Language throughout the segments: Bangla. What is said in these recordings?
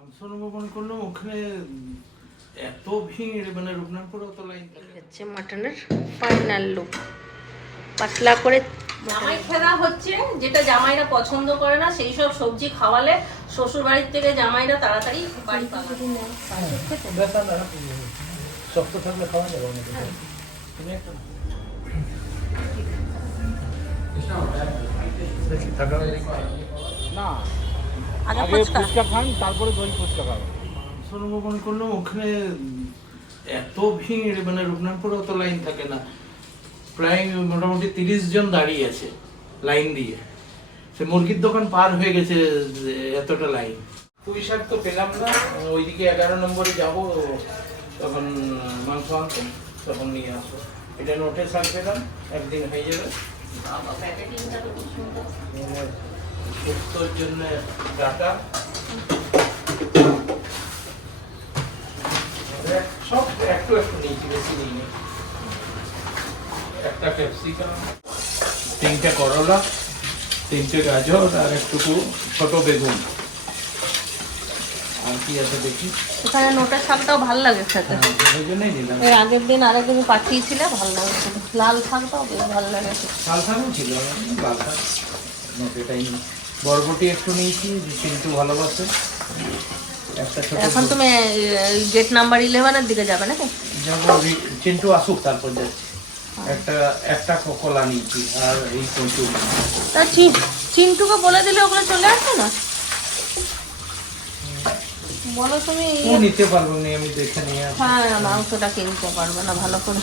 মাংস করলাম ওখানে এত ভিড়, মানে রূপনাথপুরে অত লাইন। হচ্ছে মাটনের ফাইনাল লুক, পাতলা করে জামাই খেলা হচ্ছে, যেটা জামাইরা পছন্দ করে না সেই সব সবজি খাওয়ালে শ্বশুর বাড়ির থেকে জামাইরা তাড়াতাড়ি বাড়ি পালাবে। শক্ত থাকলে খাওয়া যাবে তুমি একটা না, আগে ফুচকা খান তারপরে দই ফুচকা খাবেন। মাংস করলাম ওখানে এত ভিড়, মানে রূপনাথপুরে অত লাইন থাকে না, প্রায় মোটামুটি 30 জন দাঁড়িয়ে আছে লাইন দিয়ে। সে মুরগির দোকান পার হয়ে গেছে এতটা লাইন। পুঁই শাক তো পেলাম না, ওইদিকে 11 নম্বরে যাব, তখন মাংস আনতে, তখন নিয়ে আসবো। এটা নোটে শাক পেলাম, একদিন হয়ে যাবে। সুস্থর জন্য ডাটা সব একটু একটু নিয়েছি, বেশি নিইনি। একটা ক্যাপসিকাম, 3টে করলা, 3টে গাজর আর একটুকু ছোট বেগুন। আর কি আছে দেখি। এখানে নোটের শাকটাও ভালো লাগে খেতে। ওই জন্যই নিলাম। এর আগের দিন আরেকদিন পাঠিয়েছিলে, ভালো লাগছিল। লাল শাকটাও বেশ ভালো লাগে। লাল শাকও ছিল, লাল শাক নোটেটাই নিই। বরবটি একটু নিয়েছি, কিন্তু ভালোবাসে। একটা ছোট। এখন তুমি গেট নাম্বার 11-এর দিকে যাবে নাকি? যাবো, চিন্টু আসুক তারপর যাচ্ছি। একটা কলা নিয়েছি আর এই কচু। তা চিন্টুকে বলে দিলে ওগুলো চলে আসবে না? বলো তুমি। ও নিতে পারবো না, আমি দেখে নিয়ে আসবো। হ্যাঁ, মাংসটা কিনতে পারবে না ভালো করে।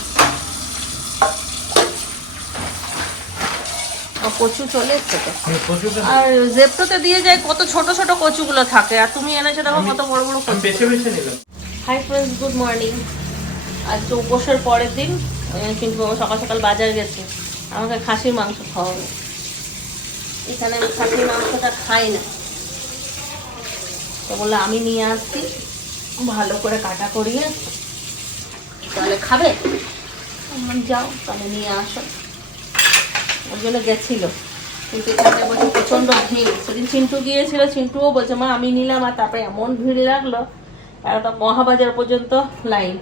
কচু চলে এসছে তো। আর জেপ্টোতে দিয়ে যায়, কত ছোট ছোট কচুগুলো থাকে, আর তুমি এনেছো দেখো কত বড় বড় কচু। বেছে বেছে নিলাম। Hi friends, good morning. আজকে উপোসের পরের দিন। কিন্তু বাবা সকাল সকাল বাজার গেছে, আমাকে খাসির মাংস খাওয়াবে। এখানে আমি খাসির মাংসটা খাই না, তো বললো আমি নিয়ে আসছি, ভালো করে কাটা করিয়ে, তাহলে খাবে। যাও তাহলে নিয়ে আসো। ওর জন্য গেছিল, কিন্তু এখানে বলছে প্রচণ্ড ভিড়। সেদিন চিন্টু গিয়েছিল, চিন্টুও বলছে মা আমি নিলাম, আর তারপরে এমন ভিড় লাগলো, একটা মহাবাজার পর্যন্ত লাইন।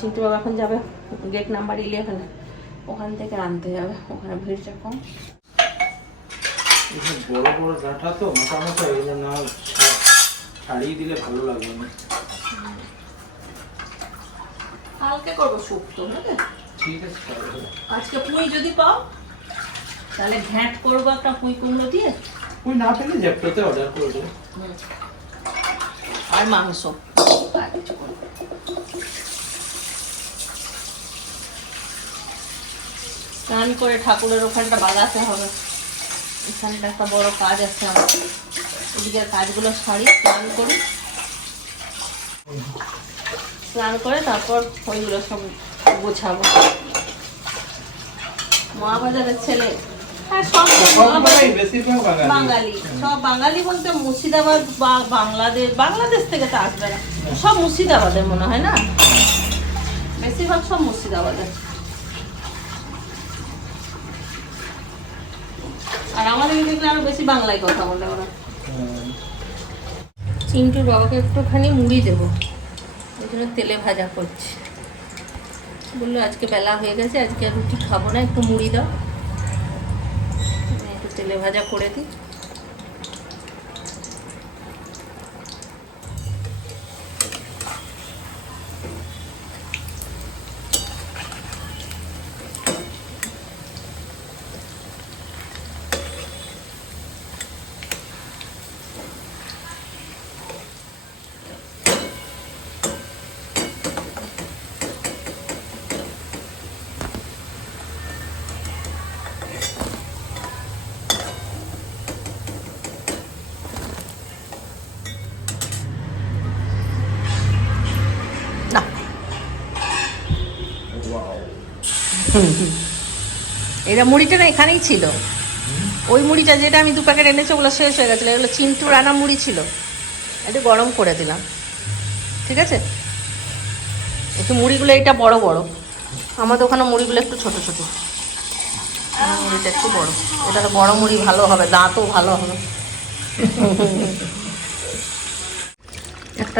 চিন্টু বাবা এখন যাবে গেট নাম্বার 11, ওখান থেকে আনতে যাবে, ওখানে ভিড়টা কম। বড় বড় ডাঁটা তো মোটামুটি, এগুলো না ছাড়িয়ে দিলে ভালো লাগবে না। কালকে করবো স্যুপ তো, ঠিক আছে। আজকে পুঁই যদি পাও তাহলে ঘ্যাঁট করবো একটা পুঁই কুমড়ো দিয়ে। ওই না পেলে জ্যাপটোতে অর্ডার করে দেবো। আর মাংস আর কিছু করবো। স্নান করে ঠাকুরের ওখানটা বাগাতে হবে, এখানটা একটা বড় কাজ আছে আমার। এদিকের কাজগুলো সারি, স্নান করি, স্নান করে তারপর ওইগুলো সব গোছাবো। মহাবাজারের ছেলে, হ্যাঁ সব বাঙালি, সব বাঙালি বলতে মুর্শিদাবাদ বা বাংলাদেশ থেকে তো আসবে না, সব মুর্শিদাবাদের মনে হয় না, বেশিরভাগ সব মুর্শিদাবাদের। আর আমাদের দেখলে আরো বেশি বাংলায় কথা বলে ওরা। চিন্টুর বাবাকে একটুখানি মুড়ি দেবো, ওই জন্য তেলে ভাজা করছি। বললো আজকে বেলা হয়ে গেছে, আজকে আর রুটি খাবো না, একটু মুড়ি দাও। একটু তেলে ভাজা করে দিই। এটা মুড়িটা না এখানেই ছিল, ওই মুড়িটা যেটা আমি 2 প্যাকেট এনেছি ওগুলো শেষ হয়ে গেছিলো, এগুলো চিন্টুর আনা মুড়ি ছিল, একটু গরম করে দিলাম। ঠিক আছে, একটু মুড়িগুলো এটা বড় বড়, আমাদের ওখানে মুড়িগুলো একটু ছোট ছোট, মুড়িটা একটু বড়। এটা তো বড় মুড়ি ভালো হবে, দাঁতও ভালো হবে।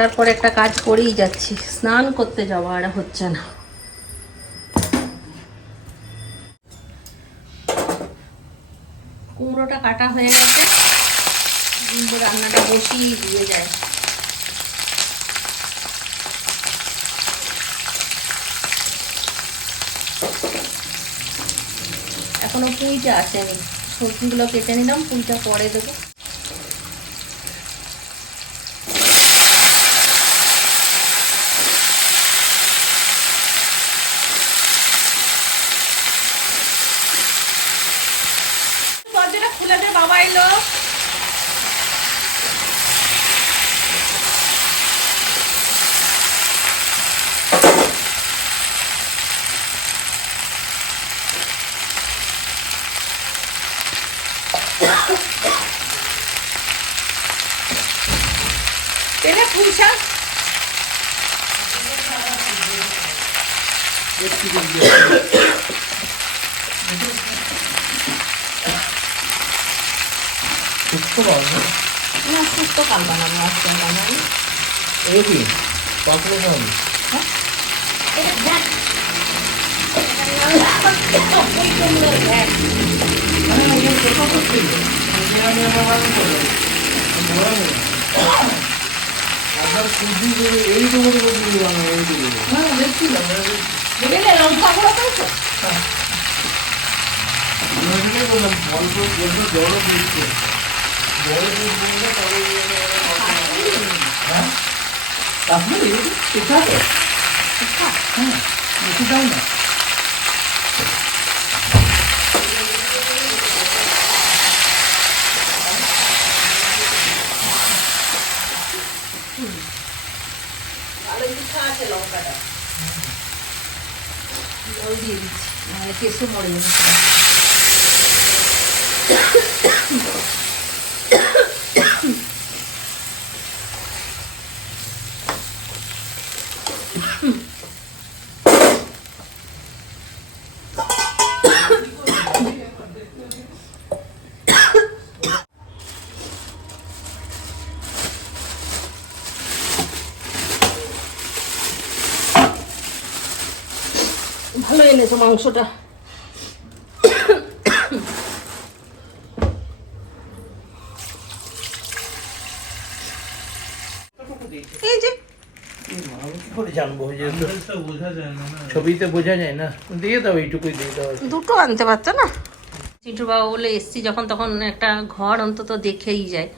একটার পর একটা কাজ করেই যাচ্ছি, স্নান করতে যাওয়া আর হচ্ছে না। কুমড়োটা কাটা হয়ে গেছে, রান্নাটা বসিয়ে দিয়ে যায়। এখনো পুঁইটা আসেনি, সবজিগুলো কেটে নিলাম, পুঁইটা পরে দেবো। দরজাটা খুলে দে, বাবা এলো। তেলে পুঁই শাক না, সুস্থ কাল বানাবো, আজকে বানাবো। এই কি পাতলা কাল? এটা দেখ, ওই সুন্দর দেখ। দেখলে লঙ্কা গুঁড়ো পেয়েছো? লঙ্কাটা জল দিয়ে দিচ্ছি, মানে কেসে মরে যাচ্ছে। ভালো এনেছো মাংসটা। এই যে আমি কি করে জানবো? ছবিতে বোঝা যায় না। দিয়ে দাও, এইটুকুই দিয়ে দাও। দুটো আনতে পারতো না? চিন্টুর বাবা বলে এসছি যখন, তখন একটা ঘর অন্তত দেখেই যায়।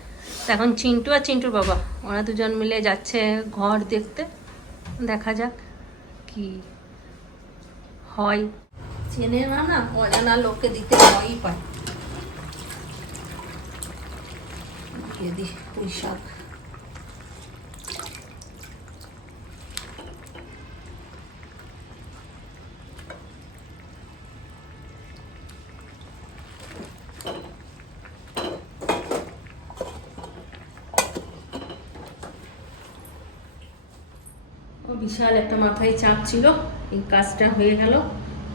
এখন চিন্টু আর চিন্টুর বাবা ওরা দুজন মিলে যাচ্ছে ঘর দেখতে। দেখা যাক কি হয়। চেনে না, না অজানা লোককে দিতে ভয়ই পায়। দিয়ে দি পুঁই শাক। বিশাল একটা মাথায় চাপ ছিল, এই কাজটা হয়ে গেল,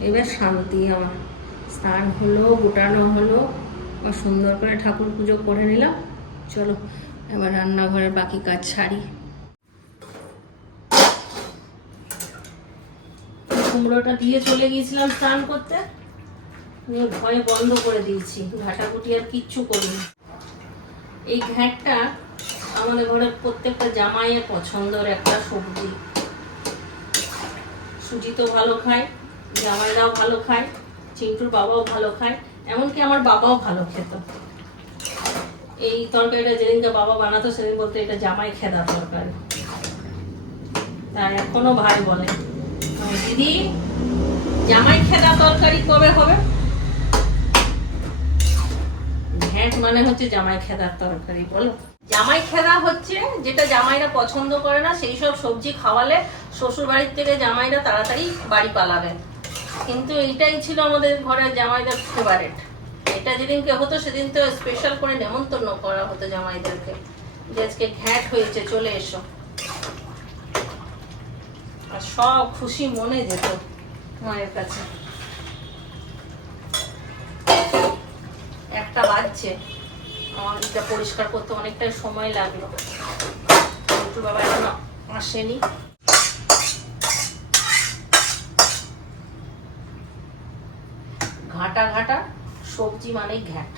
এবার শান্তি আমার। স্নান হলো, গোটানো হলো, আর সুন্দর করে ঠাকুর পুজো করে নিলাম। চলো এবার রান্নাঘরের বাকি কাজ সারি। কুমড়োটা দিয়ে চলে গিয়েছিলাম স্নান করতে, ভয়ে বন্ধ করে দিয়েছি, ঘাটাঘুটি আর কিচ্ছু করিনি। এই ঘ্যাঁটটা আমাদের ঘরের প্রত্যেকটা জামাইয়ের পছন্দের একটা সবজি। সুজিত ভালো খায়, জামাইরাও ভালো খায়, চিন্টুর বাবাও ভালো খায়, এমনকি আমার বাবাও ভালো খেত। এই তরকারিটা যেদিনকে বাবা বানাতো সেদিন বলতো এটা জামাই খেদা তরকারি। তাই এখনো ভাই বলে, দিদি জামাই খেদা তরকারি কবে হবে? ঘ্যাঁট মানে হচ্ছে জামাই খেদার তরকারি। বলো, জামাই খেদা হচ্ছে যেটা জামাইরা পছন্দ করে না সেই সব সবজি খাওয়ালে শ্বশুর বাড়ির থেকে জামাইরা তাড়াতাড়ি বাড়ি পালাবে। কিন্তু এইটাই ছিল আমাদের ঘরের জামাইদের ফেভারিট। এটা যেদিনকে হতো সেদিন তো স্পেশাল করে নেমন্তন্ন করা হতো জামাইদেরকে, যে আজকে ঘ্যাঁট হয়েছে চলে এসো। আর সব খুশি মনে যেত মায়ের কাছে। একটা বাজছে, আমার এটা পরিষ্কার করতে অনেকটাই সময় লাগলো। শ্বশুর বাবা এখনো আসেনি। ঘাটা ঘাটা সবজি মানে ঘ্যাট।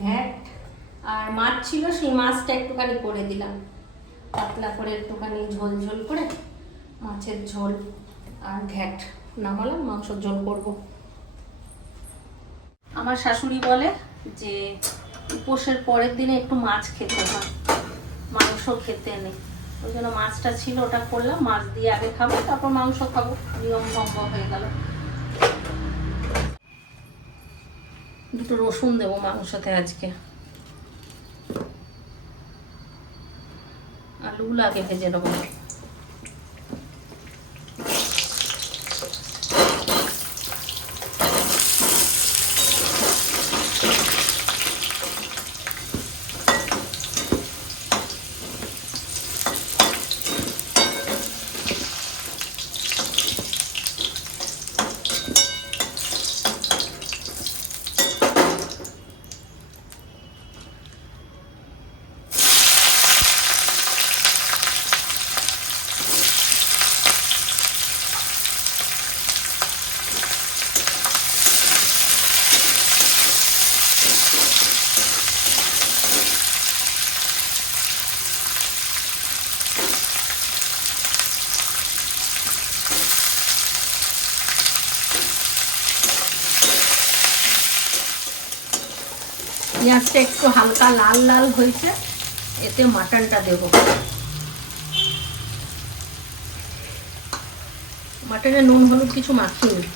ঘ্যাট আর মাছ ছিল, সেই মাছটা একটুখানি করে দিলাম, পাতলা করে একটুখানি ঝোল ঝোল করে, মাছের ঝোল আর ঘ্যাট নামালাম, মাংসের ঝোল করব। আমার শাশুড়ি বলে যে উপোসের পরের দিনে একটু মাছ খেতে হয়, মাংস খেতে নেই। ওই জন্য মাছটা ছিল, ওটা করলাম, মাছ দিয়ে আগে খাবো তারপর মাংস খাবো, নিয়ম ভঙ্গ হয়ে গেল। দুটো রসুন দেবো মাংসতে আজকে, আলুগুলো আগে ভেজে নেবো। পেঁয়াজটা একটু হালকা লাল লাল হয়েছে, এতে মাটনটা দেব। মাটনে নুন হলুদ কিছু মাখিনি।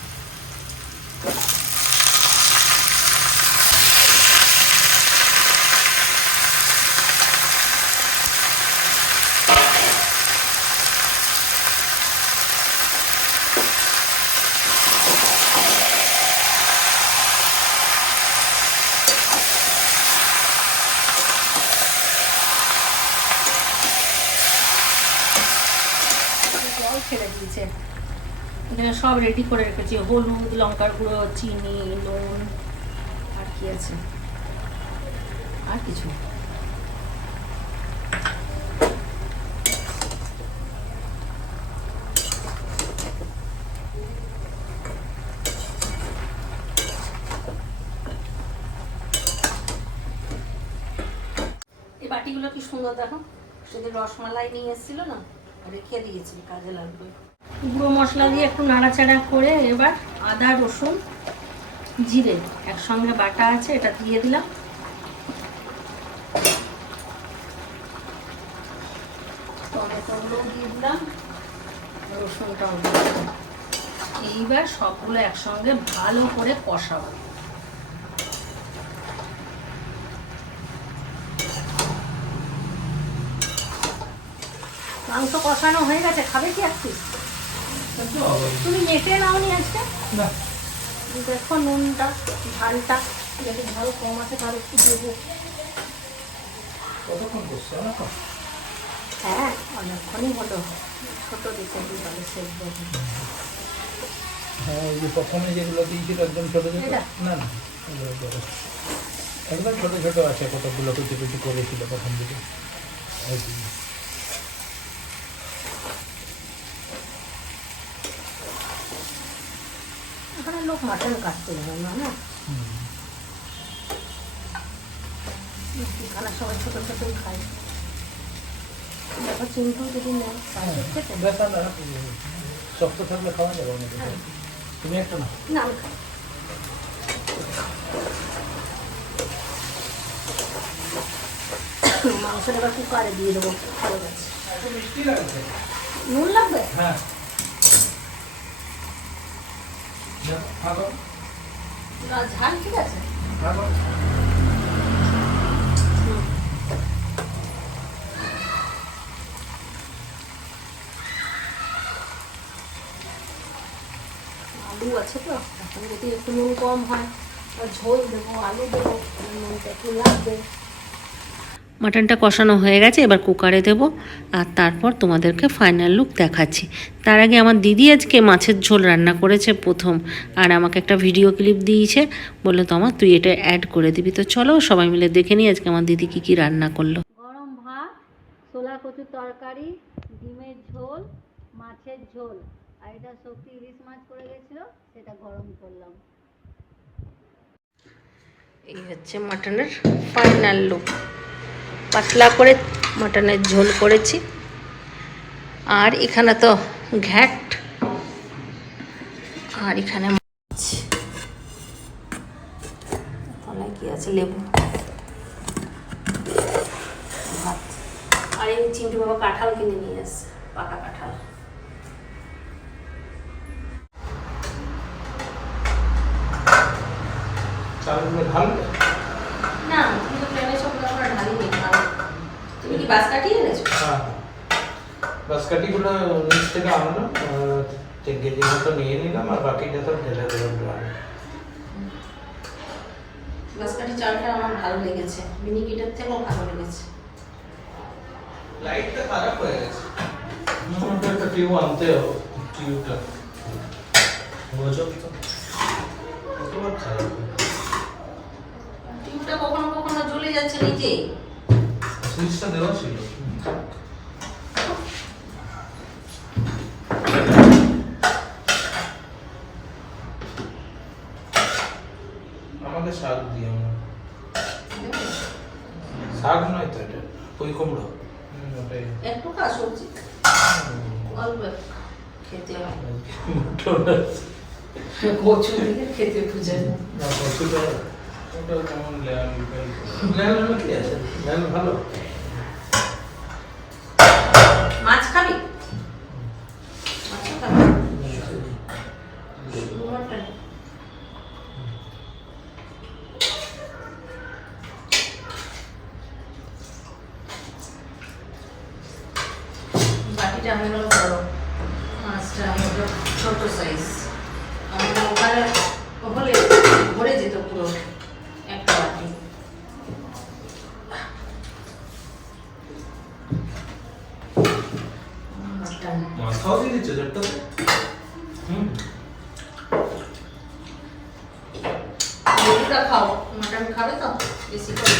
ছেড়ে দিয়েছে, এখানে সব রেডি করে রেখেছি, হলুদ, লঙ্কার গুঁড়ো, চিনি, নুন, আর কি আছে, আর কিছু। এই বাটিগুলো কি সুন্দর দেখো, সেদিন রসমালাই নিয়ে এসেছিল না, রেখে দিয়েছি, কাজে লাগবে। গুঁড়ো মশলা দিয়ে একটু নাড়াচাড়া করে এবার আদা, রসুন, জিরে একসঙ্গে বাটা আছে, এটা দিয়ে দিলাম। টমেটোগুলো দিয়ে দিলাম, রসুনটাও দিয়ে দিলাম। এইবার সবগুলো একসঙ্গে ভালো করে কষাবো। মাংস কষানো হয়ে গেছে, খাবে কি একটু? তুমি মেটে নাওনি আজকে? দেখো নুনটা, ঝালটা, যদি ঝাল কম আছে তাহলে একটু দেবো। হ্যাঁ, অনেকক্ষণই হলো, ছোট দিতে তাহলে সেদ্ধ। হ্যাঁ, এই যে প্রথমে যেগুলো দিয়েছিল একদম ছোট ছোট, না না একদম ছোট ছোট আছে, কতগুলো কুচি কুচি করেছিল প্রথম দিকে। এখানে লোক মাটন কাটতে হয় না, না এখানে সবাই ছোট ছোটই খায়। দেখো চিন্টু যদি নেয় শক্ত থাকলে খাওয়া যাবে না, তুমি একটা না না, মাংসটা এবার কুকারে দিয়ে দেবো। ভালো গেছে, মিষ্টি লাগছে, নুন লাগবে। হ্যাঁ ঝাল ঠিক আছে। আলু আছে তো, এখন যদি একটু নুন কম হয়, ঝোল দেবো, আলু দেবো, নুনটা একটু লাগবে। মাটনটা কষানো হয়ে গেছে, এবার কুকারে দেব আর তারপর তোমাদেরকে ফাইনাল লুক দেখাচ্ছি। তার আগে আমার দিদি আজকে মাছের ঝোল রান্না করেছে প্রথম, আর আমাকে একটা ভিডিও ক্লিপ দিয়েছে, বললো তোমার তুই এটা অ্যাড করে দিবি। তো চলো সবাই মিলে দেখে নিই আজকে আমার দিদি কী কী রান্না করলো। গরম ভাত, ছোলা কচুর তরকারি, ডিমের ঝোল, মাছের ঝোল, আর এটা শক্তি ইলিশ মাছ করে গেছিল, সেটা গরম করলাম। এই হচ্ছে মাটনের ফাইনাল লুক। পাতলা করে মাটনের ঝোল করেছি, আর এখানে তো ঘ্যাট, আর এখানে মাছ, তলায় কি আছে, লেবু, ভাত। আর এই চিন্টু বাবা কাঁঠাল কিনে নিয়ে এসছে, পাকা কাঁঠাল। চালগুলো ঢালবে? না, তুমি তো প্লেনে সব আমরা ঢালিনি। তুমি কি বাস কাটিয়ে এনেছো? হ্যাঁ, বাঁশকাঠিগুলো নিচ থেকে আনলাম, 3 কেজি মতো নিয়ে নিলাম, আর বাকিটা সব ঢেলে দিলাম। বাসকাঠি চালটা আমার ভালো লেগেছে, মিনিকিটের থেকেও ভালো লেগেছে। লাইটটা খারাপ হয়ে গেছে, মোটামুটি একটা টিউব আনতে হবে। টিউবটা বোঝো তো কতবার খারাপ হয়। টিউবটা কখনো কখনো জ্বলে যাচ্ছে নিজেই। সুইচটা দেওয়া ছিল। আমাকে শাক দিও না। শাক নয় তো, এটা পুঁই কুমড়ো। ওটাই একটু খা সবজি, অল্প খেতে হয়। কচু দিকে খেতে খুঁজে না। না, কচুটা ওটা কেমন লেয়াল কি আছে, লেয়াল ভালো। মাছ খাবি? মাছও খাবি? মটন। বাটিটা আমি হলো বড়, মাছটা আমি হলো ছোট সাইজ। আমাদের ওখানে হলে ভরে যেত পুরো একটা বাটি। মাথাও দিয়ে দিচ্ছ জটটাতে? লেবুটা খাও, মাটন খাবে তো বেশি করে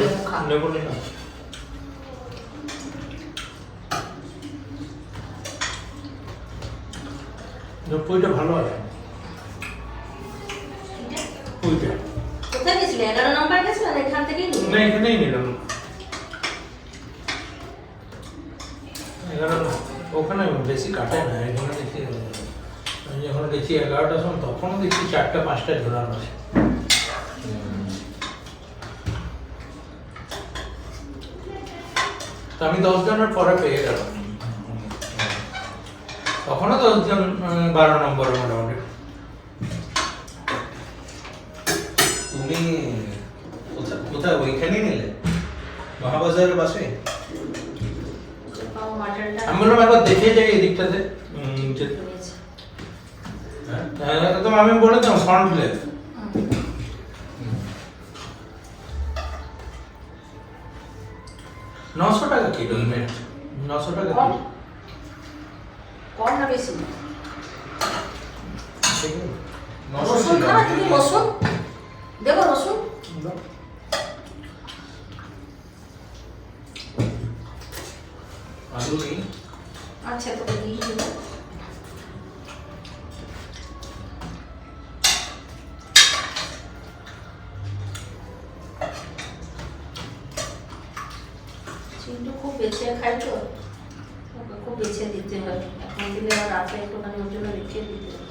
লেবু খাও। নেবো না, পুঁইটা ভালো আছে। পুঁইটা কোথায় গেছিলে? 11 নম্বর গেছিলে না এখান থেকেই নিয়ে? না, এখানেই নিলাম। 11 না, ওখানে বেশি কাটে না, এখানে দেখি আমি যখন গেছি 11টার সময়, তখনও দেখছি 4টা-5টা ঝোলানো আছে। তো আমি 10 জনের পরে পেয়ে গেলাম, তখনও 10 জন, 12 নম্বরে মোটামুটি। তুমি কোথায় ওইখানেই নিলে মহাবাজারের পাশে? পাও মাটনটা আমি বললাম একবার দেখে যাই এদিকটাতে। নিয়েছে। একদম আমি বলে দিলাম ফ্রন্ট লেফট। 900 টাকা কিলো, 900 টাকা কম? কিলো। কম না বেশি? ঠিক আছে। রসুন খাবে তুমি? রসুন দেবো? রসুন আলু নেই? আচ্ছা, তোকে দিয়ে দেবো। চিন্টু খুব বেছে খাই তো, ওকে খুব বেছে দিতে হয়। এখন দিলে আর রাতে একটুখানি ওর জন্য রেখে দিতে হয়।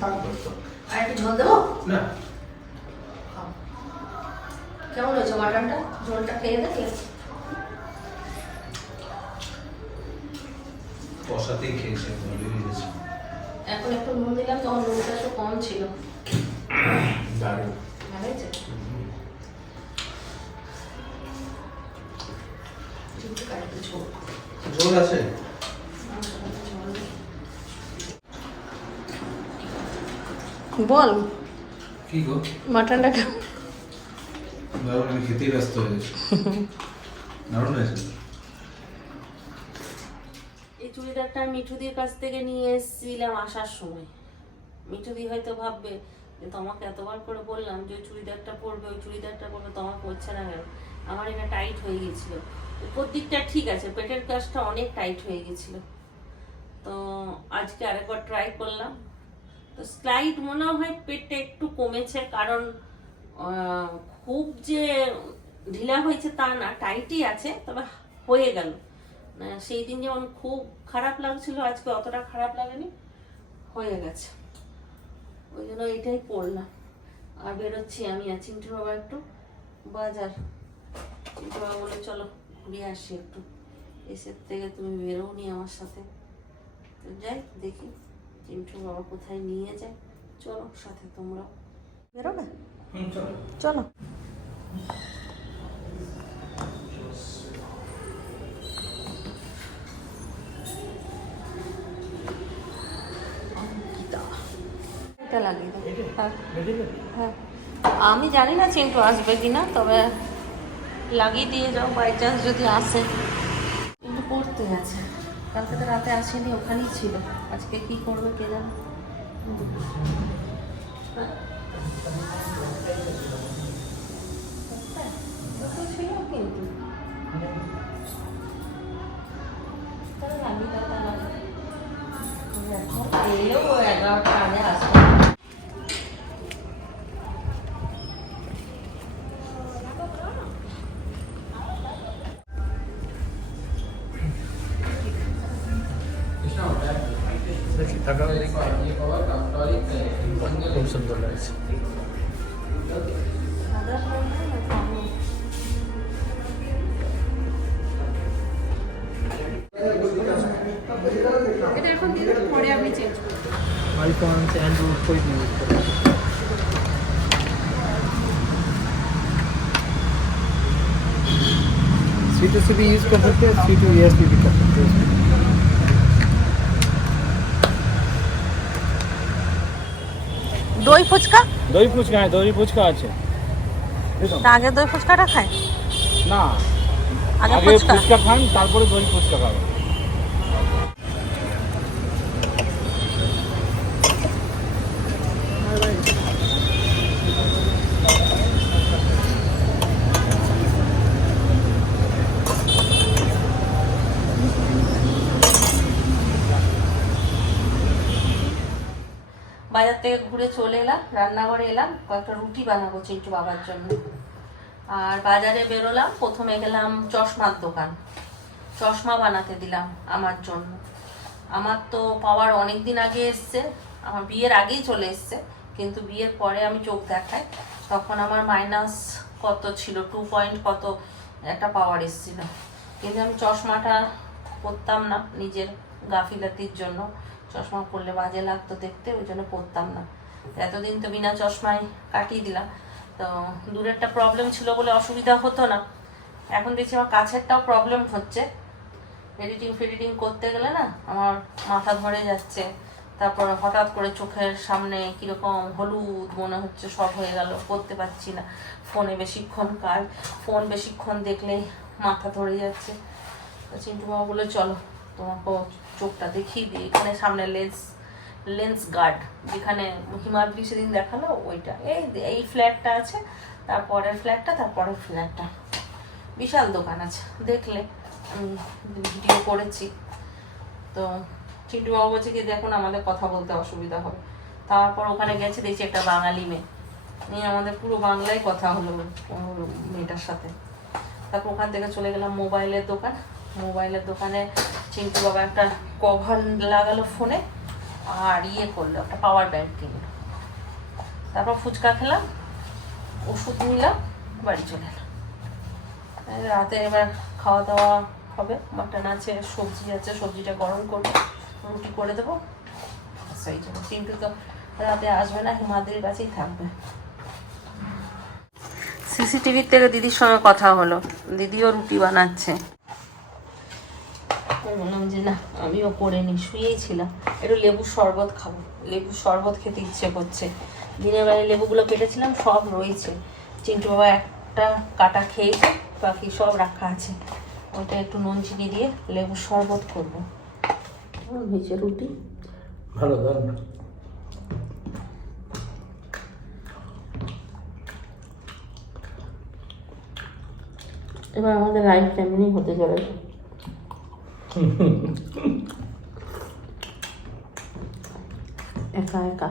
থাকবে তো। আর একটু ঝোল দেবো? না, খাও। কেমন হয়েছে মাটনটা? ঝোলটা খেয়ে দেখলে? কষাতেই খেয়েছে, ভালোই লেগেছে। এখন একটু নুন দিলাম, তখন নুনটা একটু কম ছিল। দারুণ। ভালো হয়েছে? চিন্টু কাটতে ঝোল। ঝোল আছে? বল কি গো? মাটনটা দারুণ, আমি খেতেই ব্যস্ত হয়ে গেছি। দারুণ হয়েছে। এই চুড়িদারটা মিঠুদির কাছ থেকে নিয়ে এসেছিলাম আসার সময়। মিঠুদি হয়তো ভাববে যে তোমাকে এতবার করে বললাম যে ওই চুড়িদারটা পরবে, ওই চুড়িদারটা পরবে, তোমার পরছে না কেন। আমার এটা টাইট হয়ে গেছিল, উপর দিকটা ঠিক আছে, পেটের কাছটা অনেক টাইট হয়ে গেছিল। তো আজকে আরেকবার ট্রাই করলাম, তো স্লাইড মনে হয় পেটটা একটু কমেছে, কারণ খুব যে ঢিলা হয়েছে তা না, টাইটই আছে, তবে হয়ে গেল। সেই দিন যেমন খুব খারাপ লাগছিল, আজকে অতটা খারাপ লাগেনি, হয়ে গেছে। ওই জন্য এটাই পরলাম। আর বেরোচ্ছি আমি আর চিন্টু বাবা একটু বাজার। চিন্টু বাবা বলে চলো ঘুরে আসি একটু, এসের থেকে তুমি বেরোনি আমার সাথে। তো যাই দেখি চিন্টু বাবা কোথায় নিয়ে যায়, চলো সাথে তোমরা বেরোবে। চলো এটা লাগিয়ে দাও। হ্যাঁ হ্যাঁ, আমি জানি না চিন্টু আসবে কিনা, তবে লাগিয়ে দিয়ে যাও, বাই চান্স যদি আসে। কিন্তু পড়তে গেছে, কালকে তো রাতে আসেনি, ওখানেই ছিল। আজকে কি করবে কে জানে। ছিল কিন্তু এলেও 11টা আগে আসবে। খুব সুন্দর লাগছে। এটা এখন দিয়ে দেবো, পরে আপনি চেঞ্জ করবেন। आईफोन से एंड्रॉइड कोई भी यूज करो। C2C भी यूज कर सकते हैं, C2ESP भी कर सकते हैं। দই ফুচকা, দই ফুচকা, হ্যাঁ দই ফুচকা আছে। আগে দই ফুচকাটা খায়, না আগে আগে ফুচকা। ফুচকা খান, তারপরে দই ফুচকা খাবেন। বাজার থেকে ঘুরে চলে এলাম, রান্নাঘরে এলাম, কয়েকটা রুটি বানাবো চিন্টু বাবার জন্য। আর বাজারে বেরোলাম, প্রথমে গেলাম চশমার দোকান, চশমা বানাতে দিলাম আমার জন্য। আমার তো পাওয়ার অনেক দিন আগে এসছে, আমার বিয়ের আগেই চলে এসছে, কিন্তু বিয়ের পরে আমি চোখ দেখাই, তখন আমার মাইনাস কত ছিল, 2 পয়েন্ট কত একটা পাওয়ার এসেছিল। কিন্তু আমি চশমাটা পরতাম না নিজের গাফিলাতির জন্য, চশমা পরলে বাজে লাগতো দেখতে, ওই জন্য পরতাম না। এতদিন তো বিনা চশমায় কাটিয়ে দিলাম। তো দূরেরটা প্রবলেম ছিল বলে অসুবিধা হতো না, এখন দেখছি আমার কাছেরটাও প্রবলেম হচ্ছে। এডিটিং করতে গেলে না আমার মাথা ধরে যাচ্ছে, তারপর হঠাৎ করে চোখের সামনে কীরকম হলুদ মনে হচ্ছে, সব হয়ে গেল, করতে পারছি না। ফোনে বেশিক্ষণ কাজ, ফোন বেশিক্ষণ দেখলেই মাথা ধরে যাচ্ছে। তো চিন্টু বাবা বলে চলো তোমাকে চোখটা দেখিয়ে দিই, এখানে সামনে লেন্স গার্ড, যেখানে হিমাদ্রি সেদিন দেখালো ওইটা, এই ফ্ল্যাটটা আছে, তারপরের ফ্ল্যাটটা, তারপরের ফ্ল্যাটটা, বিশাল দোকান আছে, দেখলে আমি ভিডিও করেছি। তো চিন্টু বাবু বলছে কি দেখুন আমাদের কথা বলতে অসুবিধা হবে। তারপর ওখানে গেছে, দেখছি একটা বাঙালি মেয়ে, নিয়ে আমাদের পুরো বাংলায় কথা হলো মেয়েটার সাথে। তারপর ওখান থেকে চলে গেলাম মোবাইলের দোকান, মোবাইলের দোকানে চিন্টু বাবা একটা কভার লাগালো ফোনে, আর করলো একটা পাওয়ার ব্যাংক কিনলো। তারপর ফুচকা খেলাম, ওষুধ নিলাম, বাড়ি চলে এলাম। রাতে এবার খাওয়া দাওয়া হবে, মাটন আছে, সবজি আছে, সবজিটা গরম করবো, রুটি করে দেবো, সেই জন্য। চিন্টু তো রাতে আসবে না, হিমাদ্রির কাছেই থাকবে। সিসিটিভির থেকে দিদির সঙ্গে কথা হলো, দিদিও রুটি বানাচ্ছে। বললাম যে না আমিও করে নি, শুয়েই ছিলাম, একটু লেবুর শরবত খাবো, লেবুর শরবত খেতে ইচ্ছে করছে। দিনের বেলায় লেবুগুলো কেটেছিলাম, সব রয়েছে। চিন্টু বাবা একটা কাটা খেয়েছে, বাকি সব রাখা আছে। ওটা একটু নুন চিনি দিয়ে লেবুর শরবত করবো। হয়েছে রুটি। ভালো দারুণ। এবার আমাদের লাইফ এমনি হতে চলেছে। একা একা।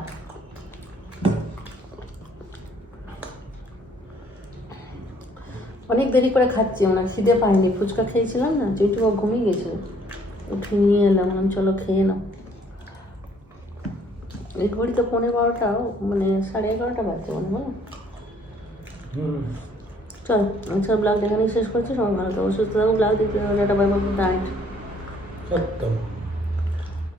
অনেক দেরি করে খাচ্ছি, মানে খিদে পাইনি। ফুচকা খেয়েছিলাম না, যেটুকু ঘুমিয়ে গেছিল, উঠে নিয়ে এলাম, বললাম চলো খেয়ে নাও। এই ঘড়ি তো 11:30, মানে 11:30 বাজছে মনে হয়। চল আচ্ছা, ব্লগ দেখানি শেষ করছি। সবাই ভালো থাকো, সুস্থ থাকো। ব্লগ দেখতে হবে, বাই বাই, গুড নাইট। একদম।